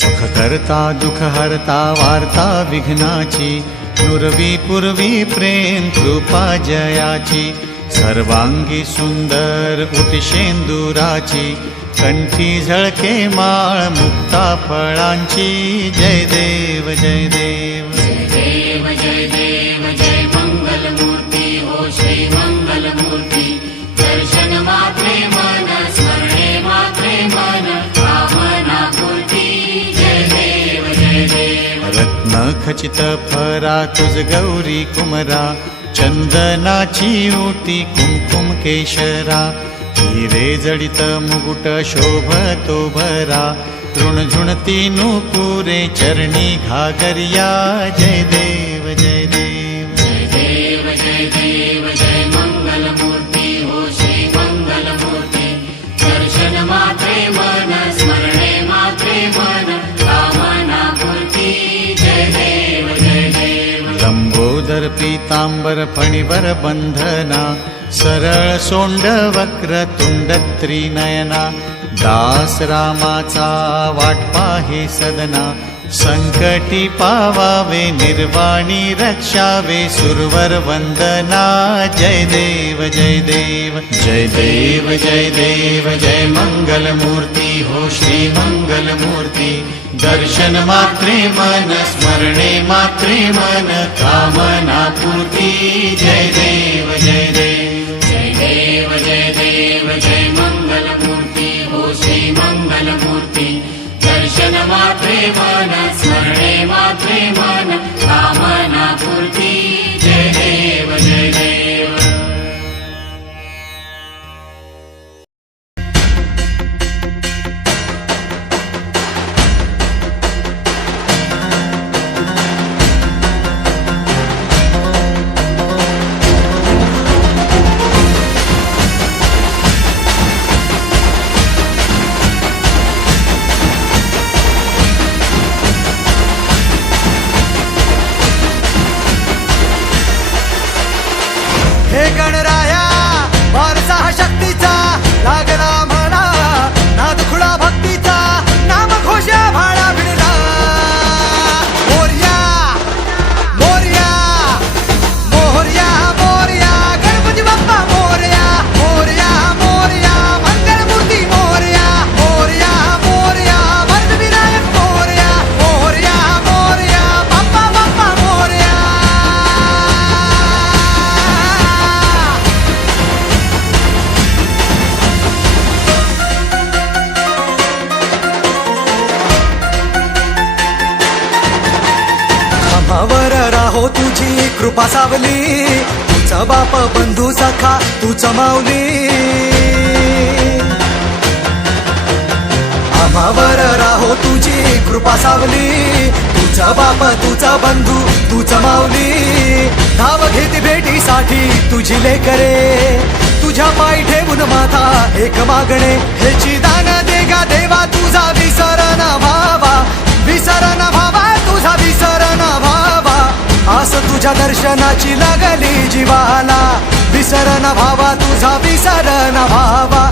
सुख करता दुख हरता वार्ता विघ्नाची, नुरवी पूर्वी प्रेम कृपा जयाची, सर्वांगी सुंदर उटिशेंदुराची, कंठी झळके माळ मुक्ता फळांची, जय देव जय देव जय देव जय देव जय मंगल मूर्ती हो श्री मंगल मूर्ती, दर्शन मात्रे मन स्मरणे मात्रे मन कामना पूर्ती, जय देव जय देव रत्न खचित फरा तुझ गौरी कुमरा, चंदनाची ओटी कुमकुम केशरा, हिरे जडित मुकुट शोभतो भरा, तृणझुणती नुपुरे चरणी घागरिया, जय देव जय देव जय देव जय देव जय मंगल मूर्ती हो श्री मंगल मूर्ती, दर्शन मात्रे मन स्मरणे मात्रे मन कामना पूर्ती, जय देव जय देव लंबोदर पीतांबर फणीवर बंधना, सरळ सोंड वक्र तुंड त्रिनयना, दास रामाचा वाट पाहे सदना, संकटी पावावे निर्वाणी रक्षावे सुरवर वंदना, जय देव जय देव जय देव जय देव जय मंगल मूर्ती हो श्री मंगल मूर्ती, दर्शन मात्रे मन स्मरणे मात्रे मन कामना पूर्ती, जय देव जय देव जय देव जय देव जय मंगल मूर्ती हो श्री मंगल मूर्ती, दर्शन मात्रे मन स्मरणे मात्रे मन कामना पूर्ती, जय देव जय देव हे गणराया वारसा हा शक्तीचा, लागला म्हणा नाद खुळा भक्तीचा, नाम घोषा भाळा भिडला, मोरया मोरया मोरया मोरया गणपती बाप्पा मोरया मोरया मोरया मंगल मूर्ती मोरया मोरया मोरया वरदविनायक मोरया मोरया मोरया बाप्पा बाप्पा मोरया. आम्हावर राहो तुझी कृपा सावली, तुझा बाप बंधू सखा तूच माऊली. आम्हावर राहो तुझी कृपा सावली, तुझा बाप तुझा बंधू तूच माऊली. धाव घेत भेटीसाठी तुझी लेकरे, तुझ्या पायी ठेवून माथा एक मागणे, हेची दान दे गा देवा तुझा विसर न भावा, विसर न भावा तुझा विसर न भावा, आस तुझ्या दर्शनाची लागली जीवाला, विसर न भावा तुझा विसर न भावा.